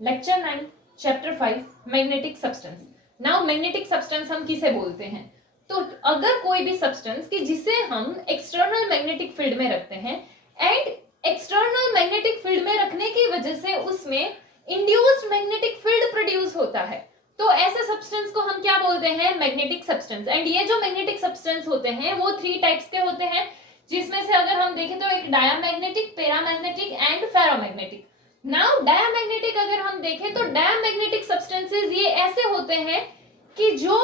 Lecture 9 chapter 5 magnetic substance. Now magnetic substance हम किसे बोलते हैं? तो अगर कोई भी सब्सटेंस कि जिसे हम एक्सटर्नल मैग्नेटिक फील्ड में रखते हैं एंड एक्सटर्नल मैग्नेटिक फील्ड में रखने की वजह से उसमें इंड्यूस्ड मैग्नेटिक फील्ड प्रोड्यूस होता है, तो ऐसे सब्सटेंस को हम क्या बोलते हैं? Magnetic substance. एंड ये जो मैग्नेटिक सब्सटेंस होते हैं वो 3 टाइप्स के होते हैं, जिसमें से अगर हम देखें तो एक diamagnetic, paramagnetic and ferromagnetic. Now diamagnetic अगर हम देखें तो डायामैग्नेटिक सब्सटेंसेस ये ऐसे होते हैं कि जो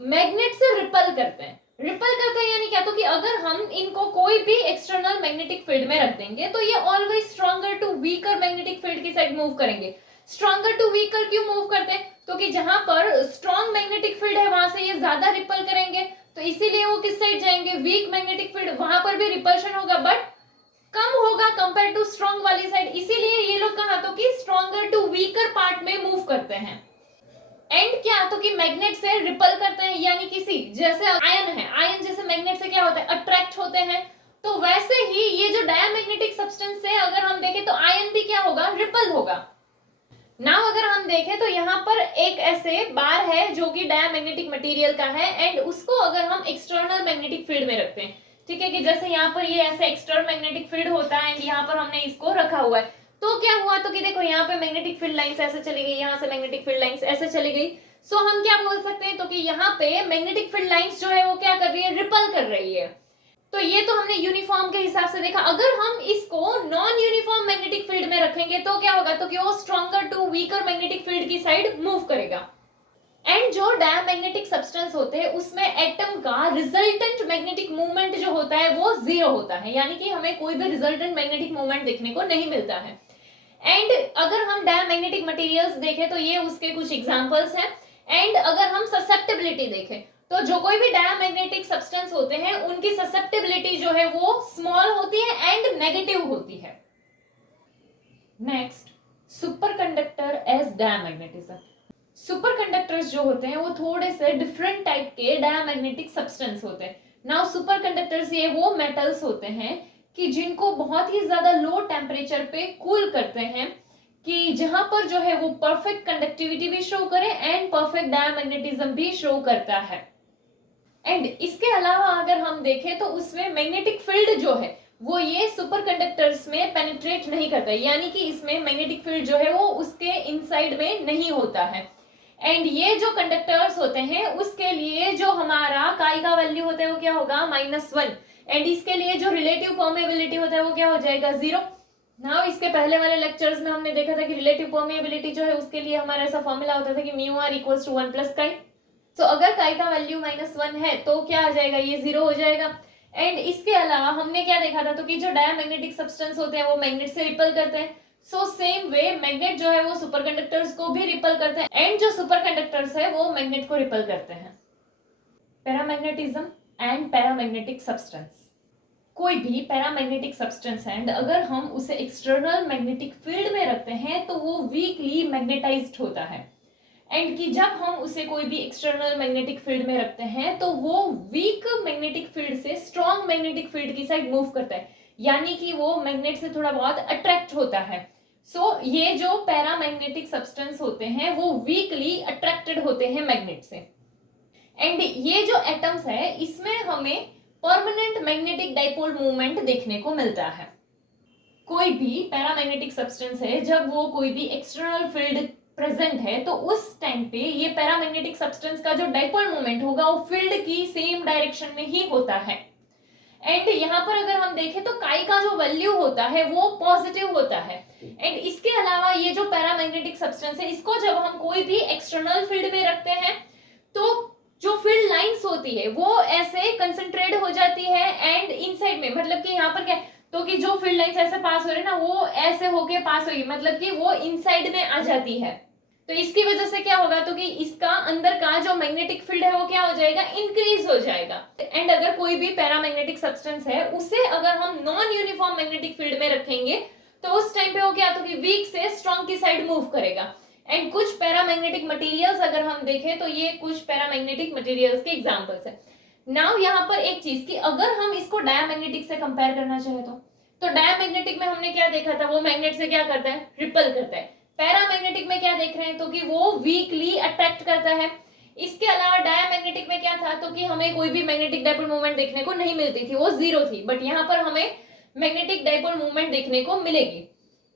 मैग्नेट से रिपल करते हैं। रिपल करते हैं यानी क्या? तो कि अगर हम इनको कोई भी एक्सटर्नल मैग्नेटिक फील्ड में रख देंगे तो ये always stronger to weaker magnetic field की साइड मूव करेंगे। स्ट्रॉन्गर टू वीकर क्यों मूव करते हैं? तो कि जहां पर स्ट्रॉन्ग मैग्नेटिक फील्ड है वहां से ये ज्यादा रिपल करेंगे, तो इसीलिए वो किस साइड जाएंगे? वीक मैग्नेटिक फील्ड, वहां पर भी रिपल्शन होगा बट कम होगा कंपेयर टू स्ट्रॉन्ग वाली साइड, इसीलिए ये लोग कहा तो कि स्ट्रॉन्गर टू वीकर पार्ट में मूव करते हैं। एंड क्या? तो कि मैग्नेट से रिपल करते हैं, यानी किसी जैसे आयन है, आयन जैसे मैग्नेट से क्या होता है? अट्रैक्ट होते हैं। तो वैसे ही ये जो डायामैग्नेटिक सब्सटेंस है अगर हम देखें तो आयन भी क्या होगा? रिपल होगा। नाउ अगर हम देखें तो यहाँ पर एक ऐसे बार है जो कि डायामैग्नेटिक मटेरियल का है एंड उसको अगर हम एक्सटर्नल मैग्नेटिक फील्ड में रखते हैं, ठीक है, कि जैसे यहाँ पर ये ऐसे एक्सटर्नल मैग्नेटिक फील्ड होता है एंड यहाँ पर हमने इसको रखा हुआ है, तो क्या हुआ? तो कि देखो यहाँ पे मैग्नेटिक फील्ड लाइंस ऐसे चली गई, यहाँ से मैग्नेटिक फील्ड लाइंस ऐसे चली गई। सो हम क्या बोल सकते हैं? तो कि यहाँ पे मैग्नेटिक फील्ड लाइंस जो है वो क्या कर रही है? रिपल कर रही है। तो ये तो हमने यूनिफॉर्म के हिसाब से देखा। अगर हम इसको नॉन यूनिफॉर्म मैग्नेटिक फील्ड में रखेंगे तो क्या होगा? तो कि वो stronger to weaker magnetic field की साइड मूव करेगा। एंड जो डायमैग्नेटिक सब्सटेंस होते हैं उसमें एटम का रिजल्टेंट मैग्नेटिक मूवमेंट जो होता है वो 0 होता है, यानी कि हमें कोई भी रिजल्टेंट मैग्नेटिक मूवमेंट देखने को नहीं मिलता है। एंड अगर हम डायमैग्नेटिक मटेरियल्स देखें तो ये उसके कुछ एग्जांपल्स हैं। एंड अगर हम ससेप्टिबिलिटी देखें तो जो कोई भी डायमैग्नेटिक सब्सटेंस होते हैं उनकी ससेप्टिबिलिटी जो है वो स्मॉल होती है एंड नेगेटिव होती है। Next, superconductor as diamagnetism. Superconductors जो होते हैं वो थोड़े से डिफरेंट टाइप के डायमैग्नेटिक सब्सटेंस होते हैं। नाउ सुपरकंडक्टर्स ये वो मेटल्स होते हैं कि जिनको बहुत ही ज्यादा लो टेम्परेचर पे कूल करते हैं कि जहां पर जो है वो परफेक्ट कंडक्टिविटी भी शो करे एंड परफेक्ट डायमैग्नेटिज्म भी शो करता है। एंड इसके अलावा अगर हम देखें तो उसमें मैग्नेटिक फील्ड जो है वो ये सुपरकंडक्टर्स में पेनिट्रेट नहीं करता है, यानी कि इसमें मैग्नेटिक फील्ड जो है वो उसके इनसाइड में नहीं होता है। एंड ये जो कंडक्टर्स होते हैं उसके लिए जो हमारा काई का वैल्यू होता है वो क्या होगा? -1। एंड इसके लिए जो रिलेटिव परमेबिलिटी होता है वो क्या हो जाएगा? 0। नाउ इसके पहले वाले लेक्चर्स में हमने देखा था कि रिलेटिव परमेबिलिटी जो है उसके लिए हमारा ऐसा फॉर्मूला होता था कि μr = 1 + काई। तो अगर काई का वैल्यू -1 है तो क्या आ जाएगा? ये 0 हो जाएगा। एंड इसके अलावा हमने क्या देखा था? तो कि जो डायमैग्नेटिक सब्सटेंस होते हैं वो मैग्नेट से रिपल करते हैं। सो सेम वे मैग्नेट जो है वो सुपरकंडक्टर्स को भी रिपल करते हैं एंड जो सुपरकंडक्टर्स है वो मैग्नेट को रिपल करते हैं। Paramagnetism and paramagnetic substance. कोई भी पैरामैग्नेटिक सब्सटेंस है एंड अगर हम उसे एक्सटर्नल मैग्नेटिक फील्ड में रखते हैं तो वो वीकली मैग्नेटाइज्ड होता है। एंड कि जब हम उसे कोई भी एक्सटर्नल मैग्नेटिक फील्ड में रखते हैं तो वो वीक मैग्नेटिक फील्ड से स्ट्रॉन्ग मैग्नेटिक फील्ड की साइड मूव करता है, यानी कि वो मैग्नेट से थोड़ा बहुत अट्रैक्ट होता है। सो ये जो पैरामैग्नेटिक सब्सटेंस होते हैं वो वीकली अट्रैक्टेड होते हैं मैग्नेट से। एंड ये जो एटम्स है इसमें हमें परमानेंट मैग्नेटिक डाइपोल मूवमेंट देखने को मिलता है। कोई भी पैरामैग्नेटिक सब्सटेंस है जब वो कोई भी एक्सटर्नल फील्ड प्रेजेंट है तो उस टाइम पे ये पैरामैग्नेटिक सब्सटेंस का जो डाइपोल मोमेंट होगा वो फील्ड की सेम डायरेक्शन में ही होता है। एंड यहाँ पर अगर हम देखें तो काई का जो वैल्यू होता है वो पॉजिटिव होता है। एंड इसके अलावा ये जो पैरामैग्नेटिक सब्सटेंस है इसको जब हम कोई भी एक्सटर्नल फील्ड में रखते हैं तो जो फील्ड लाइंस होती है वो ऐसे कंसंट्रेट हो जाती है एंड इनसाइड में, मतलब कि यहाँ पर क्या, तो कि जो फील्ड लाइंस ऐसे पास हो रही है ना वो ऐसे होके पास होगी, मतलब कि वो इनसाइड में आ जाती है। तो इसकी वजह से क्या होगा? तो कि इसका अंदर का जो मैग्नेटिक फील्ड है वो क्या हो जाएगा? इंक्रीज हो जाएगा। एंड अगर कोई भी पैरामैग्नेटिक सब्सटेंस है उसे अगर हम नॉन यूनिफॉर्म मैग्नेटिक फील्ड में रखेंगे तो उस टाइम पे वो क्या, तो कि वीक से स्ट्रॉन्ग की साइड मूव करेगा। एंड कुछ पैरामैग्नेटिक मटेरियल्स अगर हम देखें तो ये कुछ पैरामैग्नेटिक मटेरियल्स के एग्जांपल्स है। नाउ यहाँ पर एक चीज कि अगर हम इसको डायमैग्नेटिक से कंपेयर करना चाहे तो डायमैग्नेटिक में हमने क्या देखा था? वो मैग्नेट से क्या करता है? रिपल करता है। पैरामैग्नेटिक में देख रहे हैं तो कि वो वीकली अट्रैक्ट करता है। इसके अलावा डायमैग्नेटिक में क्या था, तो कि हमें कोई भी मैग्नेटिक डाइपोल मूवमेंट देखने को नहीं मिलती थी, वो जीरो थी, बट यहाँ पर हमें मैग्नेटिक डाइपोल मूवमेंट देखने को मिलेगी।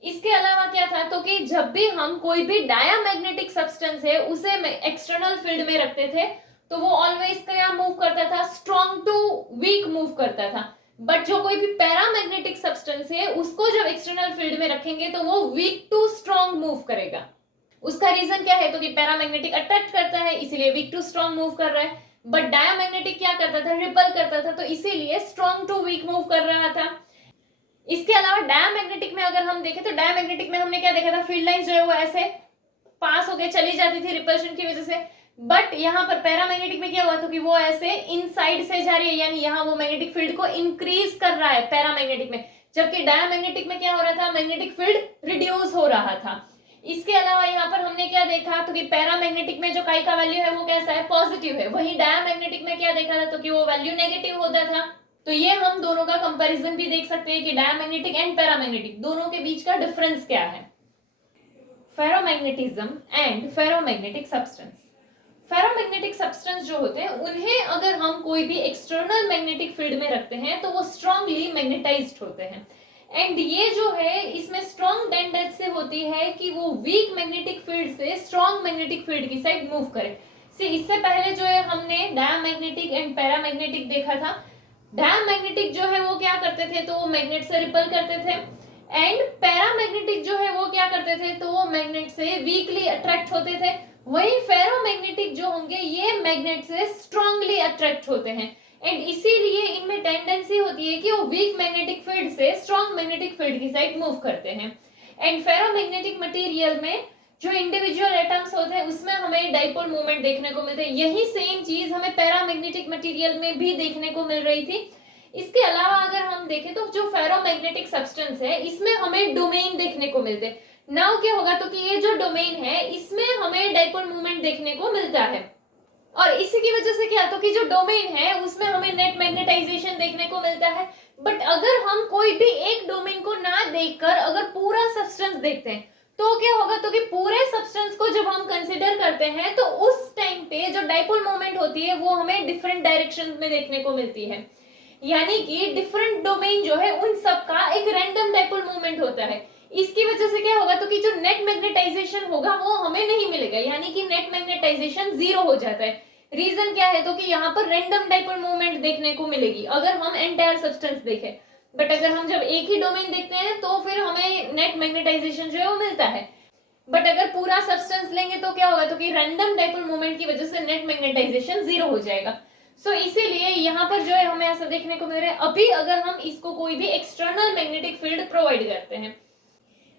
इसके अलावा क्या था, तो कि जब भी हम कोई भी डायमैग्नेटिक सब्सटेंस है उसे एक्सटर्नल फील्ड में रखते थे तो वो ऑलवेज क्या मूव करता था, स्ट्रॉन्ग टू वीक मूव करता था। बट जो कोई भी पैरामैग्नेटिक सब्सटेंस है उसको जब एक्सटर्नल फील्ड में रखेंगे तो वो वीक टू स्ट्रॉन्ग मूव करेगा। उसका रीजन क्या है, तो कि पैरामैग्नेटिक अट्रैक्ट करता है इसीलिए वीक टू स्ट्रॉन्ग मूव कर रहा है, बट डायमैग्नेटिक क्या करता था, रिपल करता था, तो इसीलिए स्ट्रॉन्ग टू वीक मूव कर रहा था। इसके अलावा डायमैग्नेटिक में अगर हम देखें तो डायमैग्नेटिक में हमने क्या देखा था, फील्ड लाइंस जो है वो ऐसे पास होके चली जाती थी रिपल्शन की वजह से, बट यहाँ पर पैरामैग्नेटिक में क्या हुआ, तो कि वो ऐसे इनसाइड से जा रही है, यानी यहाँ वो मैग्नेटिक फील्ड को इंक्रीज कर रहा है पैरामैग्नेटिक में, जबकि डायमैग्नेटिक में क्या हो रहा था, मैग्नेटिक फील्ड रिड्यूस हो रहा था। इसके अलावा यहाँ पर हमने क्या देखा, तो कि पैरामैग्नेटिक में जो काई का वैल्यू है वो कैसा है, पॉजिटिव है, वही डायमैग्नेटिक में क्या देखा था, तो कि वो वैल्यू नेगेटिव होता था। तो ये हम दोनों का कंपैरिजन भी देख सकते हैं कि डायमैग्नेटिक एंड पैरामैग्नेटिक दोनों के बीच का डिफरेंस क्या है। Ferromagnetism and ferromagnetic substance. Ferromagnetic substance जो होते हैं उन्हें अगर हम कोई भी एक्सटर्नल मैग्नेटिक फील्ड में रखते हैं तो वो स्ट्रांगली मैग्नेटाइज्ड होते हैं, एंड ये जो है इसमें स्ट्रॉन्ग टेंडेंसी होती है कि वो वीक मैग्नेटिक फील्ड से स्ट्रॉन्ग मैग्नेटिक फील्ड की साइड मूव करे। इससे पहले जो है हमने डायमैग्नेटिक एंड पैरामैग्नेटिक देखा था। डायमैग्नेटिक जो है वो क्या करते थे, तो वो मैग्नेट से रिपल करते थे, एंड पैरामैग्नेटिक जो है वो क्या करते थे, तो वो मैग्नेट से वीकली अट्रैक्ट होते थे। वही फेरोमैग्नेटिक जो होंगे ये मैग्नेट से स्ट्रांगली अट्रैक्ट होते हैं, एंड इसीलिए इनमें टेंडेंसी होती है कि वो वीक मैग्नेटिक फील्ड से स्ट्रॉन्ग मैग्नेटिक फील्ड की साइड मूव करते हैं। एंड फेरोमैग्नेटिक मटेरियल में जो इंडिविजुअल एटम्स होते हैं उसमें हमें डाइपोल मूवमेंट देखने को मिलते हैं। यही सेम चीज हमें पैरामैग्नेटिक मटेरियल में भी देखने को मिल रही थी। इसके अलावा अगर हम देखें तो जो फेरोमैग्नेटिक सब्सटेंस है इसमें हमें डोमेन देखने को मिलते हैं। नाउ क्या होगा, तो कि ये जो डोमेन है इसमें हमें डाइपोल मूवमेंट देखने को मिलता है, और इसी की वजह से क्या, तो कि जो डोमेन है उसमें हमें नेट मैग्नेटाइजेशन देखने को मिलता है। बट अगर हम कोई भी एक डोमेन को ना देखकर अगर पूरा सब्सटेंस देखते हैं तो क्या होगा, तो कि पूरे सब्सटेंस को जब हम कंसीडर करते हैं तो उस टाइम पे जो डाइपोल मोमेंट होती है वो हमें डिफरेंट डायरेक्शन में देखने को मिलती है, यानी कि डिफरेंट डोमेन जो है उन सब का एक रैंडम डाइपोल मोमेंट होता है। इसकी वजह से क्या होगा, तो कि जो नेट मैग्नेटाइजेशन होगा वो हमें नहीं मिलेगा, यानी कि नेट मैग्नेटाइजेशन जीरो हो जाता है। रीजन क्या है, तो कि यहाँ पर रैंडम डाइपोल मूवमेंट देखने को मिलेगी अगर हम एंटायर सब्सटेंस देखें, बट अगर हम जब एक ही डोमेन देखते हैं तो फिर हमें नेट मैग्नेटाइजेशन जो है वो मिलता है। बट अगर पूरा सब्सटेंस लेंगे तो क्या होगा, तो कि रैंडम डाइपोल मूवमेंट की वजह से नेट मैग्नेटाइजेशन जीरो हो जाएगा। सो इसीलिए यहाँ पर जो है हमें ऐसा देखने को मिल रहा है। अभी अगर हम इसको कोई भी एक्सटर्नल मैग्नेटिक फील्ड प्रोवाइड करते हैं,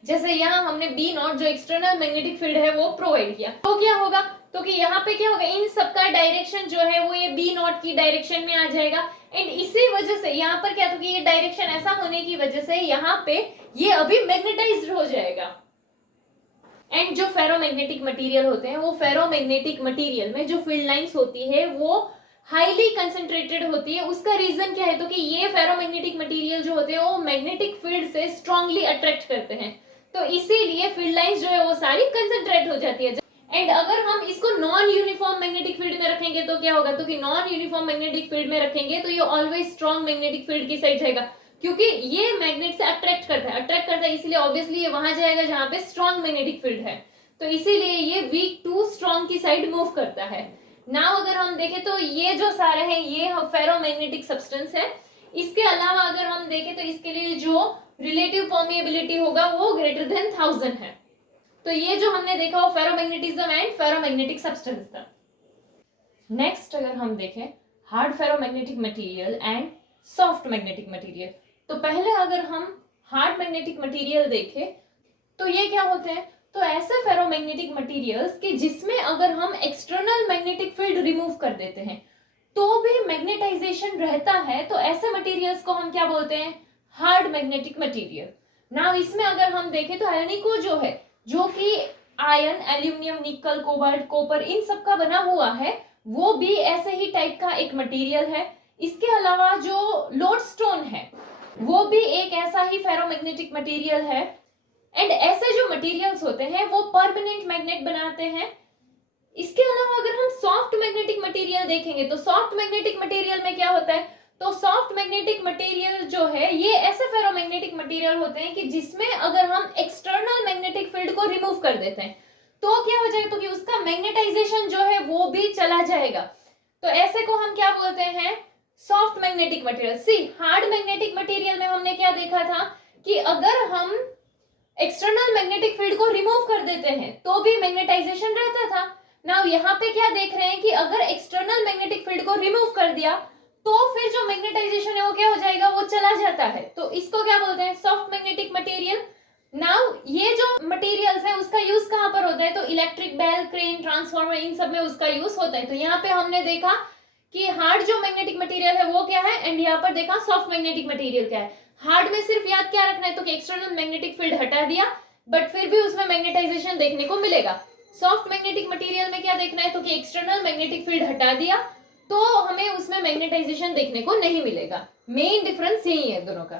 जैसे यहाँ हमने बी नॉट जो एक्सटर्नल मैग्नेटिक फील्ड है वो प्रोवाइड किया, तो क्या होगा, तो कि यहाँ पे क्या होगा, इन सबका डायरेक्शन जो है वो ये बी नॉट की डायरेक्शन में आ जाएगा, एंड इसी वजह से यहाँ पर क्या, तो कि ये डायरेक्शन ऐसा होने की वजह से यहाँ पे ये अभी मैग्नेटाइज्ड हो जाएगा। एंड जो फेरोमैग्नेटिक मटेरियल होते हैं वो फेरोमैग्नेटिक मटेरियल में जो फील्ड लाइंस होती है वो हाईली कंसेंट्रेटेड होती है। उसका रीजन क्या है, तो कि ये फेरोमैग्नेटिक मटेरियल जो होते हैं वो मैग्नेटिक फील्ड से स्ट्रांगली अट्रैक्ट करते हैं, तो इसीलिए फील्ड लाइंस जो है वो सारी कंसेंट्रेट हो जाती है। एंड अगर हम इसको नॉन यूनिफॉर्म मैग्नेटिक फील्ड में रखेंगे तो क्या होगा, तो कि नॉन यूनिफॉर्म मैग्नेटिक फील्ड में रखेंगे तो ये ऑलवेज स्ट्रॉन्ग मैग्नेटिक फील्ड की साइड जाएगा, क्योंकि ये मैग्नेट से अट्रैक्ट करता है इसलिए ऑब्वियसली ये वहां जाएगा जहां पे स्ट्रॉन्ग मैग्नेटिक फील्ड है, तो इसीलिए ये वीक टू स्ट्रॉन्ग की साइड मूव करता है। नाउ अगर हम देखें तो ये जो सारे हैं ये फेरोमैग्नेटिक सब्सटेंस है। इसके अलावा अगर हम देखें तो इसके लिए जो रिलेटिव परमिएबिलिटी होगा वो ग्रेटर देन 1000 है। तो ये जो हमने देखा वो फेरोमैग्नेटिज्म एंड फेरोमैग्नेटिक सब्सटेंस था। नेक्स्ट अगर हम देखें hard ferromagnetic material and soft magnetic material, तो पहले अगर हम हार्ड मैग्नेटिक मटेरियल देखें तो ये क्या होते हैं, तो ऐसे फेरोमैग्नेटिक मटेरियल्स कि जिसमें अगर हम एक्सटर्नल मैग्नेटिक फील्ड रिमूव कर देते हैं तो भी मैग्नेटाइजेशन रहता है, तो ऐसे मटेरियल्स को हम क्या बोलते हैं, हार्ड मैग्नेटिक मटेरियल। नाउ इसमें अगर हम देखें तो आयनिको जो है, जो कि आयन, एल्यूमिनियम, निकल, कोबाल्ट, कॉपर इन सब का बना हुआ है, वो भी ऐसे ही टाइप का एक मटेरियल है। इसके अलावा जो लोडस्टोन है वो भी एक ऐसा ही फेरोमैग्नेटिक मटेरियल है। एंड ऐसे जो मटेरियल्स होते हैं वो परमानेंट मैग्नेट बनाते हैं। इसके अलावा अगर हम सॉफ्ट मैग्नेटिक मटेरियल देखेंगे तो सॉफ्ट मैग्नेटिक मटेरियल में क्या होता है, तो सॉफ्ट मैग्नेटिक मटेरियल जो है ये ऐसे फेरोमैग्नेटिक मटेरियल होते हैं कि जिसमें अगर हम एक्सटर्नल मैग्नेटिक फील्ड को रिमूव कर देते हैं तो क्या हो जाएगा, तो कि उसका मैग्नेटाइजेशन जो है वो भी चला जाएगा। तो ऐसे को हम क्या बोलते हैं, सॉफ्ट मैग्नेटिक मटेरियल। सी हार्ड मैग्नेटिक मटेरियल में हमने क्या देखा था कि अगर हम एक्सटर्नल मैग्नेटिक फील्ड को रिमूव कर देते हैं तो भी मैग्नेटाइजेशन रहता था। नाउ यहाँ पे क्या देख रहे हैं कि अगर एक्सटर्नल मैग्नेटिक फील्ड को रिमूव कर दिया तो फिर जो मैग्नेटाइजेशन है वो क्या हो जाएगा, वो चला जाता है। तो इसको क्या बोलते हैं, सॉफ्ट मैग्नेटिक मटेरियल। नाउ ये जो मटेरियल्स है उसका यूज कहां पर होता है, तो इलेक्ट्रिक बेल, क्रेन, ट्रांसफार्मर, इन सब में उसका यूज होता है। तो यहाँ पे हमने देखा कि हार्ड जो मैग्नेटिक मटेरियल है वो क्या है, एंड यहाँ पर देखा सॉफ्ट मैग्नेटिक मटेरियल क्या है। हार्ड में सिर्फ याद क्या रखना है, तो कि एक्सटर्नल मैग्नेटिक फील्ड हटा दिया बट फिर भी उसमें मैग्नेटाइजेशन देखने को मिलेगा। सॉफ्ट मैग्नेटिक मटेरियल में क्या देखना है, तो कि एक्सटर्नल मैग्नेटिक फील्ड हटा दिया तो हमें उसमें मैग्नेटाइजेशन देखने को नहीं मिलेगा। मेन डिफरेंस यही है दोनों का।